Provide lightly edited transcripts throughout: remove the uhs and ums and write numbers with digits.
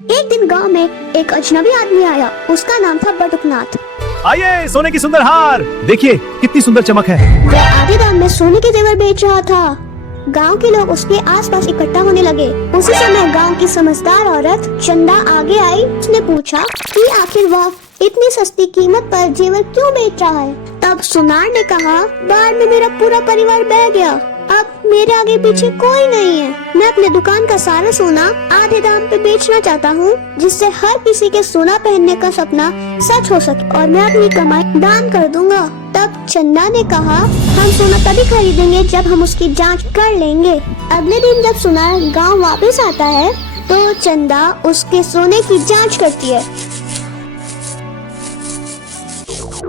एक दिन गांव में एक अजनबी आदमी आया। उसका नाम था बटुकनाथ। आइए, सोने की सुंदर हार देखिए, कितनी सुंदर चमक है। वह आधे दाम में सोने के जेवर बेच रहा था। गांव के लोग उसके आसपास इकट्ठा होने लगे। उसी समय गांव की समझदार औरत चंदा आगे आई। उसने पूछा कि आखिर वह इतनी सस्ती कीमत पर जेवर क्यों बेच रहा है। तब सुनार ने कहा, बाढ़ में मेरा पूरा परिवार बह गया, अब मेरे आगे पीछे कोई नहीं है। मैं अपने दुकान का सारा सोना आधे दाम पे बेचना चाहता हूँ, जिससे हर किसी के सोना पहनने का सपना सच हो सके, और मैं अपनी कमाई दान कर दूंगा। तब चंदा ने कहा, हम सोना तभी खरीदेंगे जब हम उसकी जांच कर लेंगे। अगले दिन जब सुनार गांव वापस आता है तो चंदा उसके सोने की जांच करती है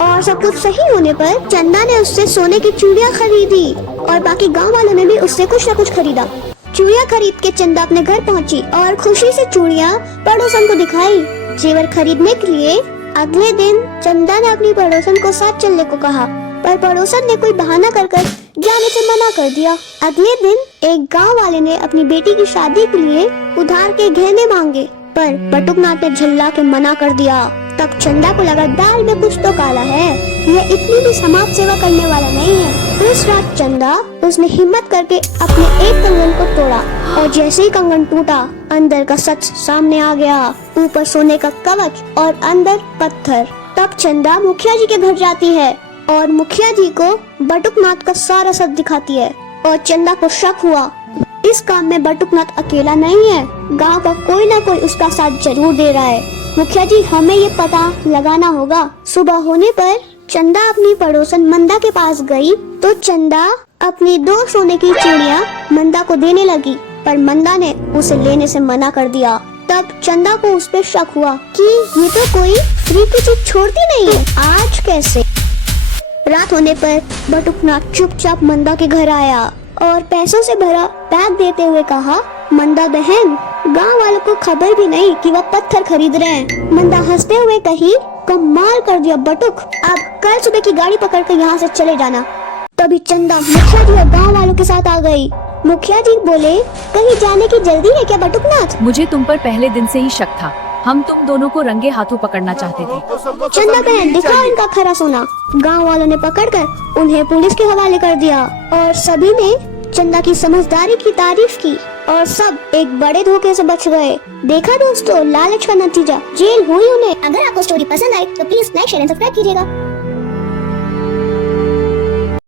और सब कुछ सही होने पर चंदा ने उससे सोने की चूड़ियां खरीदी और बाकी गांव वालों ने भी उससे कुछ न कुछ खरीदा। चूड़ियां खरीद के चंदा अपने घर पहुंची और खुशी से चूड़ियां पड़ोसन को दिखाई। जेवर खरीदने के लिए अगले दिन चंदा ने अपनी पड़ोसन को साथ चलने को कहा, पर पड़ोसन ने कोई बहाना कर जाने से मना कर दिया। अगले दिन एक गांव वाले ने अपनी बेटी की शादी के लिए उधार के गहने मांगे, पर बटुकनाथ ने झल्ला के मना कर दिया। तब चंदा को लगा, दाल में कुछ तो काला है, यह इतनी भी समाज सेवा करने वाला नहीं है। उस रात चंदा उसने हिम्मत करके अपने एक कंगन को तोड़ा और जैसे ही कंगन टूटा, अंदर का सच सामने आ गया। ऊपर सोने का कवच और अंदर पत्थर। तब चंदा मुखिया जी के घर जाती है और मुखिया जी को बटुकनाथ का सारा सच दिखाती है और चंदा को शक हुआ, इस काम में बटुकनाथ अकेला नहीं है, गांव का कोई ना कोई उसका साथ जरूर दे रहा है। मुखिया जी, हमें ये पता लगाना होगा। सुबह होने पर चंदा अपनी पड़ोसन मंदा के पास गई तो चंदा अपनी 2 सोने की चूड़ियां मंदा को देने लगी, पर मंदा ने उसे लेने से मना कर दिया। तब चंदा को उस पर शक हुआ कि ये तो कोई फ्री की चीज छोड़ती नहीं है, आज कैसे। रात होने पर बटुकनाथ चुपचाप मंदा के घर आया और पैसों से भरा बैग देते हुए कहा, मंदा बहन, गांव वालों को खबर भी नहीं कि वह पत्थर खरीद रहे हैं। मंदा हंसते हुए कही, कमाल कर दिया बटुक, अब कल सुबह की गाड़ी पकड़कर यहाँ से चले जाना। तभी चंदा मुखिया जी और गांव वालों के साथ आ गई। मुखिया जी बोले, कहीं जाने की जल्दी है क्या बटुकनाथ? मुझे तुम पर पहले दिन से ही शक था, हम तुम दोनों को रंगे हाथों पकड़ना चाहते थे। चंदा बहन, दिखाओ इनका खरा सोना। गांव वालों ने पकड़कर उन्हें पुलिस के हवाले कर दिया और सभी ने चंदा की समझदारी की तारीफ की और सब एक बड़े धोखे से बच गए। देखा दोस्तों, लालच का नतीजा, जेल हुई उन्हें। अगर आपको स्टोरी पसंद आई तो please like, share and subscribe कीजिएगा।